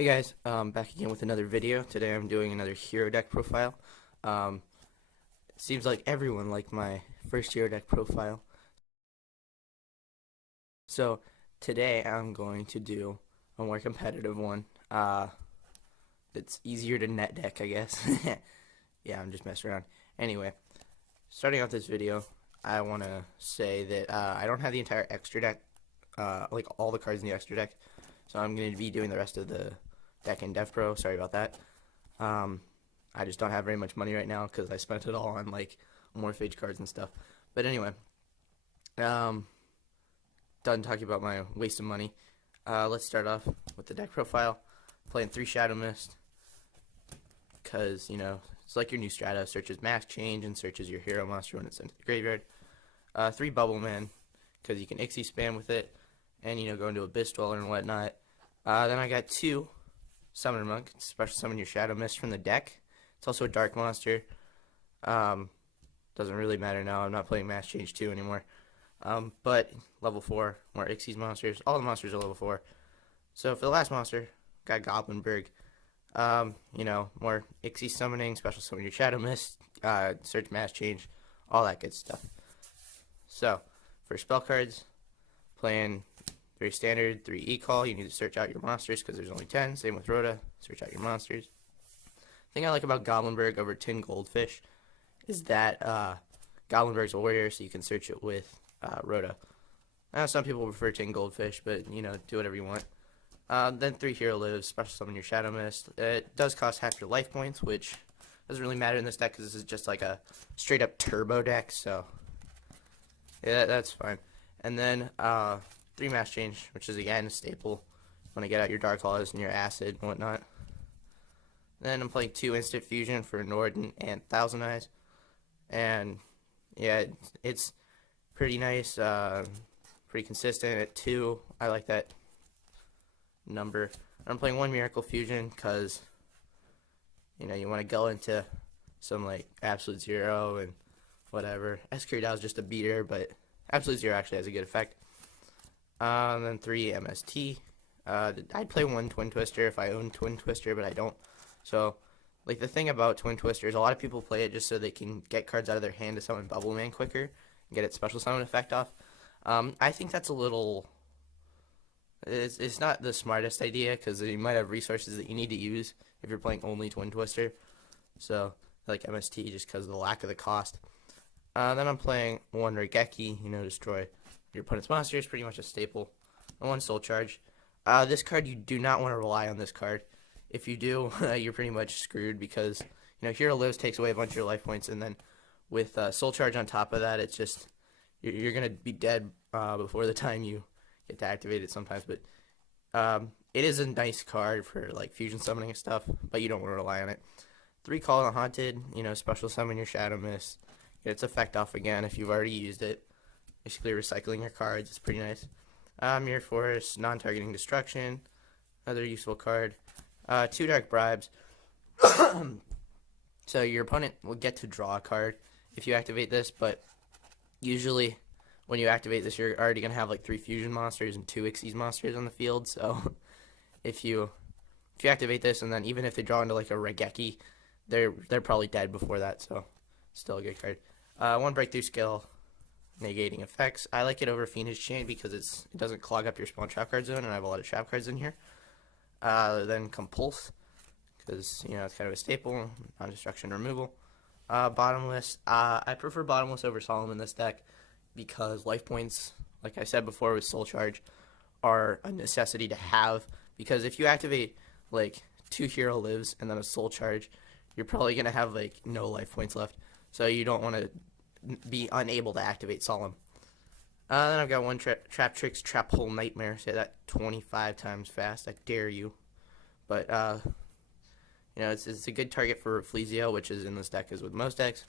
Hey guys, back again with another video. Today I'm doing another hero deck profile. Um, Seems like everyone liked my first hero deck profile. So today I'm going to do a more competitive one. It's easier to net deck, I guess. Yeah, I'm just messing around. Anyway, starting off this video, I want to say that I don't have the entire extra deck, like all the cards in the extra deck. So I'm going to be doing the rest of the deck in Dev Pro. Sorry about that. I just don't have very much money right now because I spent it all on like Morphage cards and stuff. But anyway, done talking about my waste of money. Let's start off with the deck profile. Playing 3 Shadow Mist because, you know, it's like your new strata. Searches max change and searches your hero monster when it's sent to the graveyard. 3 Bubbleman because you can Ixie spam with it and, you know, go into Abyss Dweller and whatnot. Then I got 2 Summoner Monk, special summon your Shadow Mist from the deck. It's also a dark monster. Doesn't really matter now. I'm not playing Mass Change 2 anymore. But level 4, more Ixie's monsters. All the monsters are level 4. So for the last monster, got Goblindbergh. You know, more Ixie summoning, special summon your Shadow Mist, search Mass Change, all that good stuff. So for spell cards, playing very standard 3 E-Call. You need to search out your monsters because there's only 10. Same with Rhoda. Search out your monsters. The thing I like about Goblindbergh over Tin Goldfish is that Goblindbergh's a warrior, so you can search it with Rhoda. Now, some people prefer Tin Goldfish, but, you know, do whatever you want. Then 3 Hero Lives, special summon your Shadow Mist. It does cost half your life points, which doesn't really matter in this deck because this is just like a straight up turbo deck, so yeah, that's fine. And then 3 Mass Change, which is again a staple. You want to get out your Dark Claws and your Acid and whatnot. Then I'm playing 2 Instant Fusion for Norden and Thousand Eyes. And yeah, it's pretty nice, pretty consistent at 2. I like that number. I'm playing 1 Miracle Fusion because, you know, you want to go into some like Absolute Zero and whatever. Escuridao is just a beater, but Absolute Zero actually has a good effect. Then 3 MST. I'd play 1 Twin Twister if I own Twin Twister, but I don't. So, like, the thing about Twin Twister is a lot of people play it just so they can get cards out of their hand to summon Bubbleman quicker and get its special summon effect off. I think that's a little... It's not the smartest idea because you might have resources that you need to use if you're playing only Twin Twister. So, like MST just because of the lack of the cost. Then I'm playing 1 Raigeki, you know, destroy your opponent's monster is pretty much a staple. And 1 Soul Charge. This card, you do not want to rely on this card. If you do, you're pretty much screwed because, you know, Hero Lives takes away a bunch of your life points, and then with Soul Charge on top of that, it's just, you're going to be dead before the time you get to activate it sometimes. But it is a nice card for, like, fusion summoning and stuff, but you don't want to rely on it. 3 Call the Haunted, you know, special summon your Shadow Mist. Get its effect off again if you've already used it. Basically recycling your cards. It's pretty nice. Mirror Force, non-targeting destruction, another useful card. 2 Dark Bribes. So your opponent will get to draw a card if you activate this, but usually when you activate this, you're already going to have like 3 fusion monsters and 2 Ixie's monsters on the field. So if you activate this, and then even if they draw into like a Raigeki, they're probably dead before that. So still a good card. 1 Breakthrough Skill, negating effects. I like it over Fiendish Chain because it doesn't clog up your spawn trap card zone, and I have a lot of trap cards in here. Then Compulse, because, you know, it's kind of a staple, non-destruction removal. Bottomless, I prefer Bottomless over Solemn in this deck because life points, like I said before with Soul Charge, are a necessity to have, because if you activate like 2 Hero Lives and then a Soul Charge, you're probably going to have like no life points left, so you don't want to be unable to activate Solemn. Then I've got 1 Traptrix Trap Hole Nightmare. Say that 25 times fast. I dare you. But, you know, it's a good target for Flezio, which is in this deck as with most decks.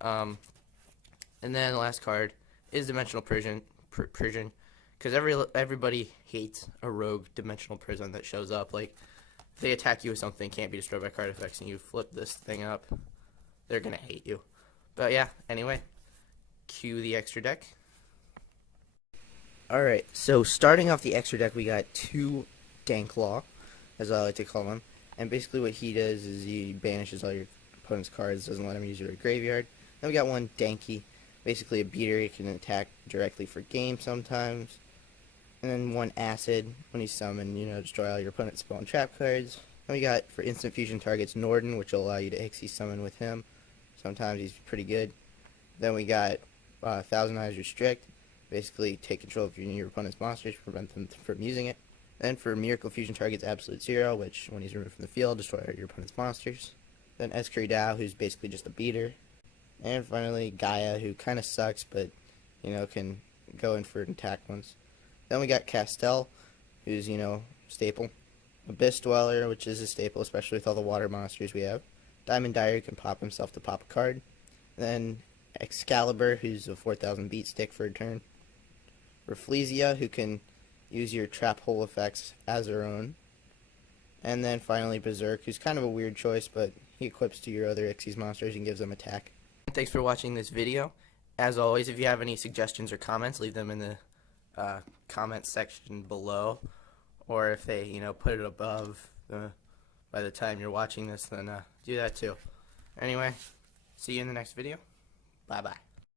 And then the last card is Dimensional Prison. Because everybody hates a rogue Dimensional Prison that shows up. Like, if they attack you with something can't be destroyed by card effects and you flip this thing up, they're going to hate you. But yeah, anyway, cue the extra deck. Alright, so starting off the extra deck, we got 2 Danklaw, as I like to call him. And basically what he does is he banishes all your opponent's cards, doesn't let him use your graveyard. Then we got one Danky, basically a beater. He can attack directly for game sometimes. And then one Acid, when he's summoned, destroy all your opponent's spell and trap cards. Then we got, for instant fusion targets, Norden, which will allow you to Xyz summon with him. Sometimes he's pretty good. Then we got Thousand Eyes Restrict, basically take control of your opponent's monsters, prevent them from using it. Then for Miracle Fusion targets, Absolute Zero, which when he's removed from the field, destroy all your opponent's monsters. Then Escuridao, who's basically just a beater. And finally Gaia, who kind of sucks, but can go in for attack ones. Then we got Castel, who's staple. Abyss Dweller, which is a staple, especially with all the water monsters we have. Diamond Dyer, who can pop himself to pop a card. Then Excalibur, who's a 4,000 beat stick for a turn. Rafflesia, who can use your trap hole effects as their own. And then finally Berserk, who's kind of a weird choice, but he equips to your other Xyz monsters and gives them attack. Thanks for watching this video. As always, if you have any suggestions or comments, leave them in the comment section below. Or if they, put it above by the time you're watching this, then do that too. Anyway, see you in the next video. Bye-bye.